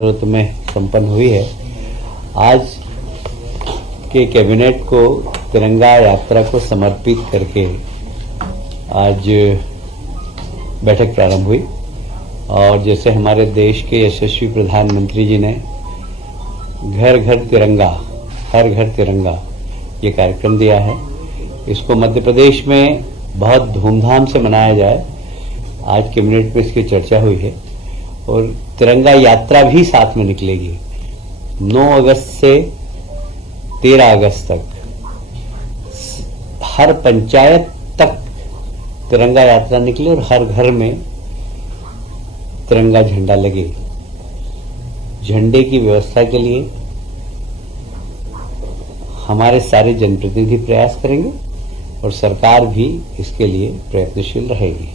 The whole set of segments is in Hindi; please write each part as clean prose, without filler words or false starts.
में संपन्न हुई है। आज के कैबिनेट को तिरंगा यात्रा को समर्पित करके आज बैठक प्रारंभ हुई और जैसे हमारे देश के यशस्वी प्रधानमंत्री जी ने घर घर तिरंगा, हर घर तिरंगा ये कार्यक्रम दिया है, इसको मध्य प्रदेश में बहुत धूमधाम से मनाया जाए। आज कैबिनेट में इसकी चर्चा हुई है और तिरंगा यात्रा भी साथ में निकलेगी। 9 अगस्त से 13 अगस्त तक हर पंचायत तक तिरंगा यात्रा निकले और हर घर में तिरंगा झंडा लगे। झंडे की व्यवस्था के लिए हमारे सारे जनप्रतिनिधि प्रयास करेंगे और सरकार भी इसके लिए प्रयत्नशील रहेगी।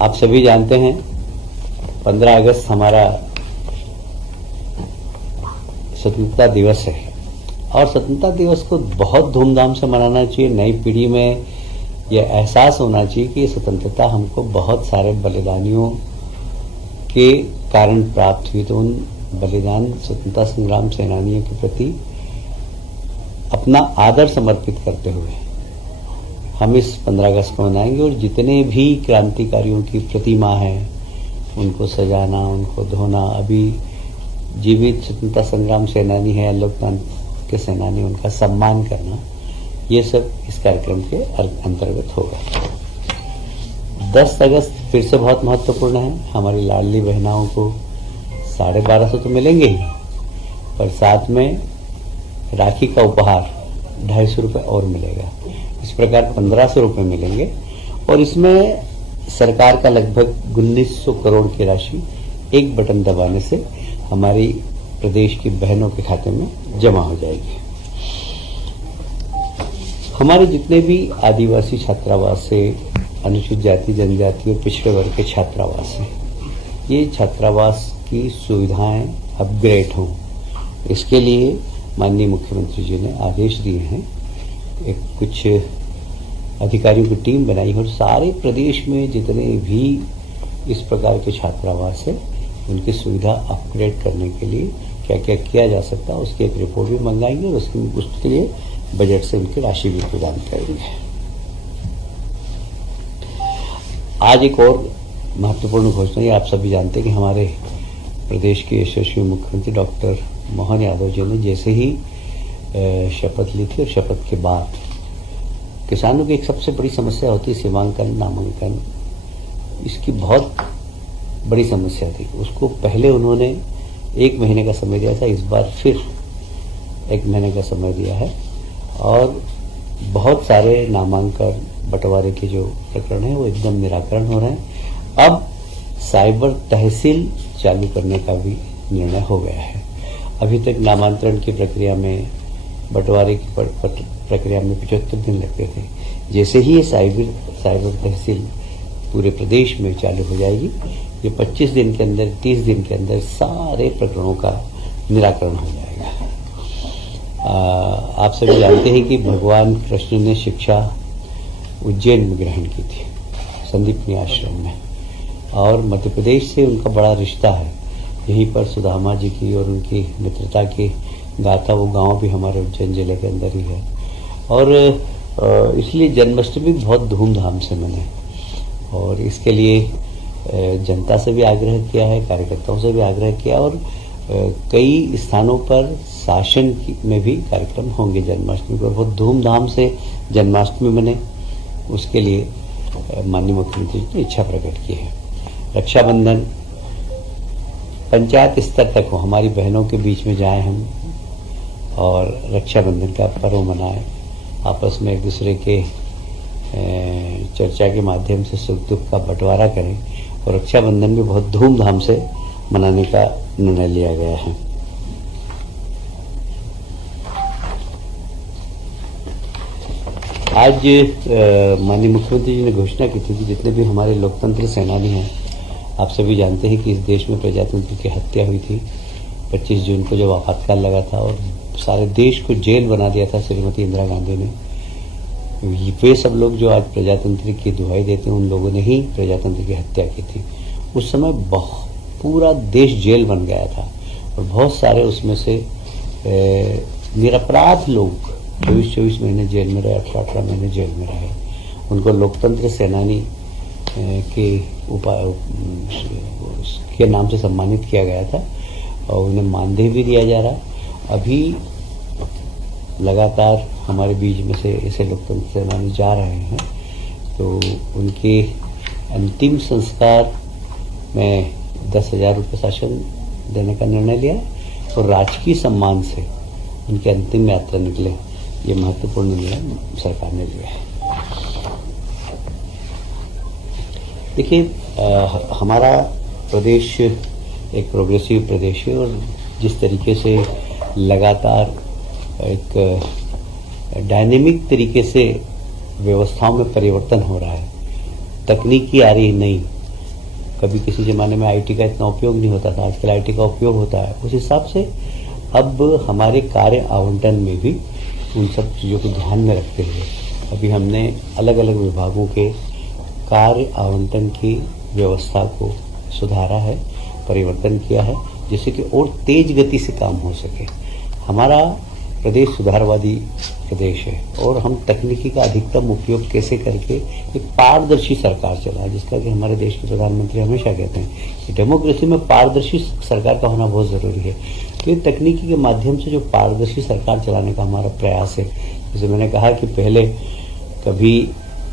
आप सभी जानते हैं 15 अगस्त हमारा स्वतंत्रता दिवस है और स्वतंत्रता दिवस को बहुत धूमधाम से मनाना चाहिए। नई पीढ़ी में यह एहसास होना चाहिए कि स्वतंत्रता हमको बहुत सारे बलिदानियों के कारण प्राप्त हुई। तो उन बलिदान स्वतंत्रता संग्राम सेनानियों के प्रति अपना आदर समर्पित करते हुए हम इस 15 अगस्त को मनाएंगे और जितने भी क्रांतिकारियों की प्रतिमा है उनको सजाना, उनको धोना, अभी जीवित स्वतंत्रता संग्राम सेनानी है, लोकतंत्र के सेनानी, उनका सम्मान करना, ये सब इस कार्यक्रम के अंतर्गत होगा। 10 अगस्त फिर से बहुत महत्वपूर्ण है। हमारी लाडली बहनाओं को 1250 तो मिलेंगे ही, पर साथ में राखी का उपहार 250 रुपये और मिलेगा। इस प्रकार 1500 रुपये मिलेंगे और इसमें सरकार का लगभग 1900 करोड़ की राशि एक बटन दबाने से हमारी प्रदेश की बहनों के खाते में जमा हो जाएगी। हमारे जितने भी आदिवासी छात्रावास से, अनुसूचित जाति जनजाति और पिछड़े वर्ग के छात्रावास हैं, ये छात्रावास की सुविधाएं अपग्रेड हों, इसके लिए माननीय मुख्यमंत्री जी ने आदेश दिए हैं। एक कुछ अधिकारियों की टीम बनाई और सारे प्रदेश में जितने भी इस प्रकार के छात्रावास है उनकी सुविधा अपग्रेड करने के लिए क्या क्या किया जा सकता है उसकी एक रिपोर्ट भी मंगाएंगे और उसके लिए बजट से उनकी राशि भी प्रदान करेंगे। आज एक और महत्वपूर्ण घोषणा है। आप सभी जानते हैं कि हमारे प्रदेश के यशस्वी मुख्यमंत्री डॉक्टर मोहन यादव जी ने जैसे ही शपथ ली थी और शपथ के बाद किसानों की एक सबसे बड़ी समस्या होती है सीमांकन, नामांकन, इसकी बहुत बड़ी समस्या थी। उसको पहले उन्होंने 1 महीने का समय दिया था, इस बार फिर 1 महीने का समय दिया है और बहुत सारे नामांकन बंटवारे के जो प्रकरण है वो एकदम निराकरण हो रहे हैं। अब साइबर तहसील चालू करने का भी निर्णय हो गया है। अभी तक नामांतरण की प्रक्रिया में, बंटवारे की प्रक्रिया में 75 दिन लगते थे। जैसे ही ये साइबर तहसील पूरे प्रदेश में चालू हो जाएगी, ये 25 दिन के अंदर, 30 दिन के अंदर सारे प्रकरणों का निराकरण हो जाएगा। आप सभी जानते हैं कि भगवान कृष्ण ने शिक्षा उज्जैन में ग्रहण की थी, संदीपनी आश्रम में, और मध्य प्रदेश से उनका बड़ा रिश्ता है। यहीं पर सुदामा जी की और उनकी मित्रता की गाथा, वो गांव भी हमारे उज्जैन जिले के अंदर ही है और इसलिए जन्माष्टमी बहुत धूमधाम से मने और इसके लिए जनता से भी आग्रह किया है, कार्यकर्ताओं से भी आग्रह किया और कई स्थानों पर शासन में भी कार्यक्रम होंगे जन्माष्टमी पर। बहुत धूमधाम से जन्माष्टमी मने, उसके लिए माननीय मुख्यमंत्री ने इच्छा प्रकट की है। रक्षाबंधन पंचायत स्तर तक हो, हमारी बहनों के बीच में जाएं हम और रक्षाबंधन का पर्व मनाएं, आपस में एक दूसरे के चर्चा के माध्यम से सुख दुख का बंटवारा करें और रक्षाबंधन भी बहुत धूमधाम से मनाने का निर्णय लिया गया है। आज माननीय मुख्यमंत्री जी ने घोषणा की थी कि जितने भी हमारे लोकतंत्र सेनानी हैं, आप सभी जानते हैं कि इस देश में प्रजातंत्र की हत्या हुई थी 25 जून को जब आपातकाल लगा था और सारे देश को जेल बना दिया था श्रीमती इंदिरा गांधी ने। वे सब लोग जो आज प्रजातंत्र की दुहाई देते हैं, उन लोगों ने ही प्रजातंत्र की हत्या की थी। उस समय पूरा देश जेल बन गया था और बहुत सारे उसमें से निरपराध लोग 24-24 महीने जेल में रहे, 18-18 महीने जेल में रहे। उनको लोकतंत्र सेनानी के नाम से सम्मानित किया गया था और उन्हें मानदेय भी दिया जा रहा है। अभी लगातार हमारे बीच में से ऐसे लोकतंत्र सेनानी जा रहे हैं, तो उनके अंतिम संस्कार में 10,000 रुपये शासन देने का निर्णय लिया और राजकीय सम्मान से उनकी अंतिम यात्रा निकले। ये महत्वपूर्ण निर्णय सरकार ने लिया है। देखिए, हमारा प्रदेश एक प्रोग्रेसिव प्रदेश है और जिस तरीके से लगातार एक डायनेमिक तरीके से व्यवस्थाओं में परिवर्तन हो रहा है, तकनीकी आ रही नहीं। कभी किसी ज़माने में आईटी का इतना उपयोग नहीं होता था, आजकल आईटी का उपयोग होता है। उस हिसाब से अब हमारे कार्य आवंटन में भी उन सब चीज़ों को ध्यान में रखते हुए अभी हमने अलग अलग विभागों के कार्य आवंटन की व्यवस्था को सुधारा है, परिवर्तन किया है, जिससे कि और तेज गति से काम हो सके। हमारा प्रदेश सुधारवादी प्रदेश है और हम तकनीकी का अधिकतम उपयोग कैसे करके एक पारदर्शी सरकार चलाएं, जिसका कि हमारे देश के प्रधानमंत्री हमेशा कहते हैं कि डेमोक्रेसी में पारदर्शी सरकार का होना बहुत ज़रूरी है। तो ये तकनीकी के माध्यम से जो पारदर्शी सरकार चलाने का हमारा प्रयास है, जैसे मैंने कहा कि पहले कभी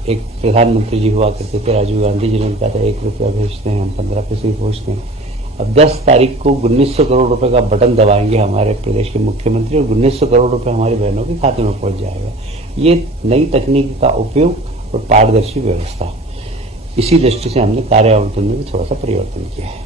एक प्रधानमंत्री जी हुआ करते थे, राजीव गांधी जी ने कहा था 1 रुपया भेजते हैं हम, 15 पैसे ही भेजते हैं। अब 10 तारीख को 1900 करोड़ रुपए का बटन दबाएंगे हमारे प्रदेश के मुख्यमंत्री और 1900 करोड़ रुपए हमारी बहनों के खाते में पहुंच जाएगा। ये नई तकनीक का उपयोग और पारदर्शी व्यवस्था, इसी दृष्टि से हमने कार्य आवंटन में भी थोड़ा सा परिवर्तन किया है।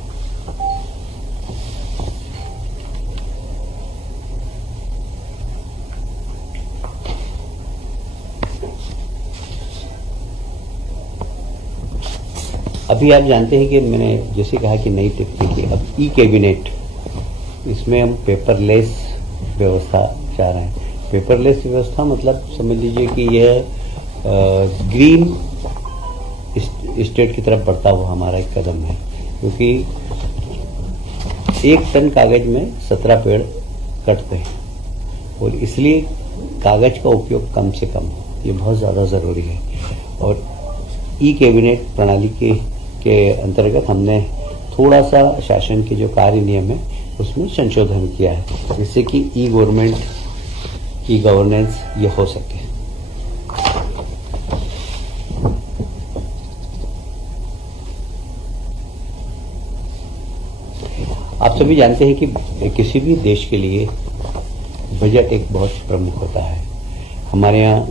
अभी आप जानते हैं कि मैंने जैसे कहा कि नई तकनीकी, अब ई कैबिनेट, इसमें हम पेपरलेस व्यवस्था चाह रहे हैं। पेपरलेस व्यवस्था मतलब समझ लीजिए कि यह ग्रीन स्टेट की तरफ बढ़ता हुआ हमारा एक कदम है, क्योंकि 1 टन कागज में 17 पेड़ कटते हैं और इसलिए कागज का उपयोग कम से कम हो, ये बहुत ज़्यादा ज़रूरी है। और ई कैबिनेट प्रणाली के अंतर्गत हमने थोड़ा सा शासन के जो कार्य नियम है उसमें संशोधन किया है, जिससे कि ई गवर्नमेंट, ई गवर्नेंस ये हो सके। आप सभी जानते हैं कि किसी भी देश के लिए बजट एक बहुत प्रमुख होता है। हमारे यहाँ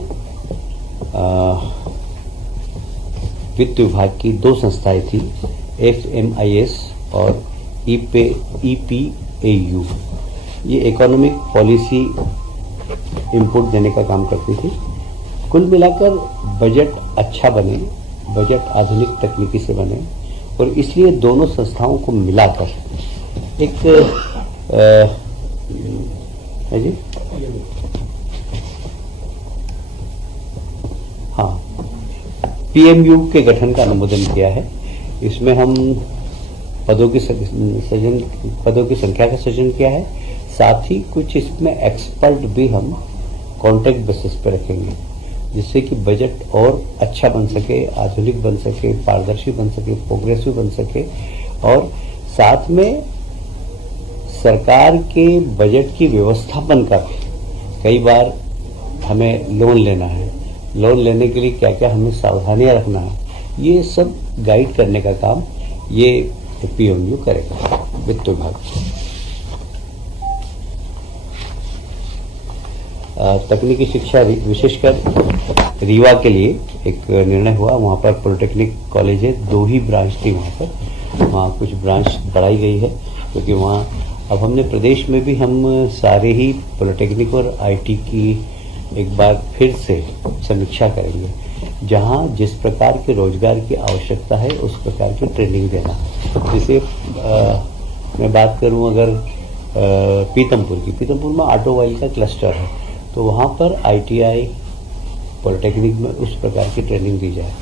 वित्त विभाग की 2 संस्थाएं थी, FMIS और EPAU। ये इकोनॉमिक पॉलिसी इनपुट देने का काम करती थी। कुल मिलाकर बजट अच्छा बने, बजट आधुनिक तकनीकी से बने, और इसलिए दोनों संस्थाओं को मिलाकर एक है जी, हाँ, PMU के गठन का अनुमोदन किया है। इसमें हम पदों की संख्या का सृजन किया है, साथ ही कुछ इसमें एक्सपर्ट भी हम कॉन्ट्रैक्ट बेसिस पे रखेंगे, जिससे कि बजट और अच्छा बन सके, आधुनिक बन सके, पारदर्शी बन सके, प्रोग्रेसिव बन सके। और साथ में सरकार के बजट की व्यवस्थापन का भी, कई बार हमें लोन लेना है, लोन लेने के लिए क्या क्या हमें सावधानियां रखना है, ये सब गाइड करने का काम ये PMU करेगा, वित्त विभाग। तकनीकी शिक्षा विशेषकर रीवा के लिए एक निर्णय हुआ। वहाँ पर पॉलिटेक्निक कॉलेज है, 2 ही ब्रांच थी वहाँ पर, वहाँ कुछ ब्रांच बढ़ाई गई है, क्योंकि वहाँ अब हमने प्रदेश में भी हम सारे ही पॉलिटेक्निक और IT की एक बार फिर से समीक्षा करेंगे, जहाँ जिस प्रकार के रोजगार की आवश्यकता है उस प्रकार की ट्रेनिंग देना। जैसे मैं बात करूं अगर पीतमपुर की, पीतमपुर में ऑटोमोबाइल का क्लस्टर है, तो वहाँ पर ITI पॉलिटेक्निक में उस प्रकार की ट्रेनिंग दी जाए।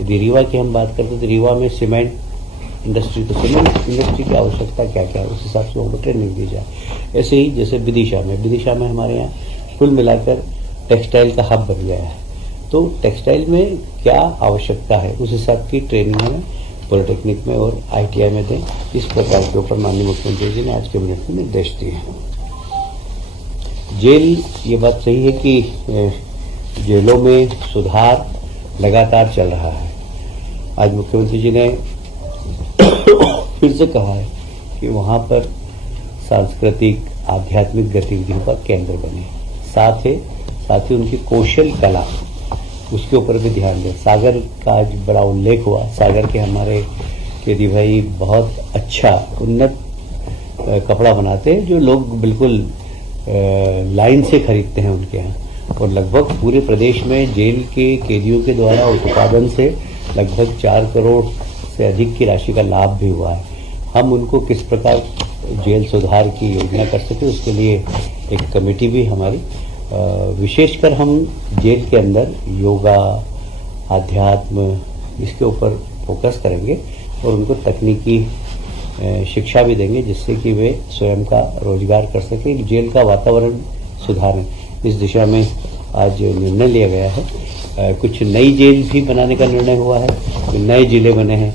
यदि रीवा की हम बात करते तो रीवा में सीमेंट इंडस्ट्री तो सीमेंट इंडस्ट्री की आवश्यकता क्या क्या है, उस हिसाब से उनको ट्रेनिंग दी जाए। ऐसे ही जैसे विदिशा में हमारे यहाँ कुल मिलाकर टेक्सटाइल का हब बन गया है, तो टेक्सटाइल में क्या आवश्यकता है उस हिसाब की ट्रेनिंग हमें पॉलिटेक्निक में और ITI में दें। इस प्रकार के ऊपर माननीय मुख्यमंत्री जी ने आज कैबिनेट में निर्देश दिए हैं। जेल, ये बात सही है कि जेलों में सुधार लगातार चल रहा है। आज मुख्यमंत्री जी ने फिर से कहा है कि वहाँ पर सांस्कृतिक आध्यात्मिक गतिविधियों का केंद्र बने, साथ ही उनकी कौशल कला उसके ऊपर भी ध्यान दें। सागर का आज बड़ा उल्लेख हुआ, सागर के हमारे केदी भाई बहुत अच्छा उन्नत कपड़ा बनाते हैं, जो लोग बिल्कुल लाइन से खरीदते हैं उनके यहाँ, और लगभग पूरे प्रदेश में जेल के कैदियों के द्वारा उत्पादन से लगभग 4 करोड़ से अधिक की राशि का लाभ भी हुआ है। हम उनको किस प्रकार जेल सुधार की योजना कर सके, उसके लिए एक कमेटी भी हमारी, विशेषकर हम जेल के अंदर योगा, आध्यात्म, इसके ऊपर फोकस करेंगे और उनको तकनीकी शिक्षा भी देंगे, जिससे कि वे स्वयं का रोजगार कर सकें, जेल का वातावरण सुधारें। इस दिशा में आज निर्णय लिया गया है। कुछ नई जेल भी बनाने का निर्णय हुआ है, तो नए जिले बने हैं,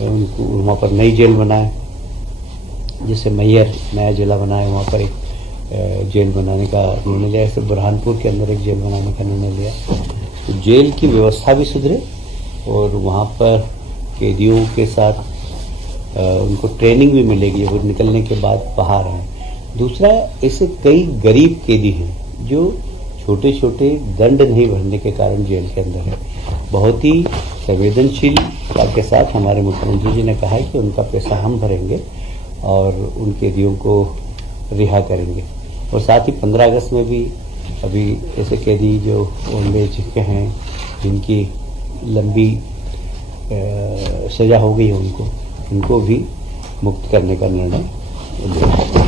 उनको वहाँ पर नई जेल बनाए, जैसे मैयर नया जिला बनाए, वहाँ पर एक जेल बनाने का निर्णय लिया। जैसे बुरहानपुर के अंदर एक जेल बनाने का निर्णय लिया, तो जेल की व्यवस्था भी सुधरे और वहाँ पर कैदियों के साथ उनको ट्रेनिंग भी मिलेगी वो निकलने के बाद बाहर आए। दूसरा, ऐसे कई गरीब कैदी हैं जो छोटे छोटे दंड नहीं भरने के कारण जेल के अंदर है। बहुत ही संवेदनशीलता के साथ हमारे मुख्यमंत्री जी ने कहा है कि उनका पैसा हम भरेंगे और उन कैदियों को रिहा करेंगे। और साथ ही 15 अगस्त में भी अभी ऐसे कैदी जो ओल्ड एज के हैं, जिनकी लंबी सजा हो गई है, उनको भी मुक्त करने का निर्णय लिया।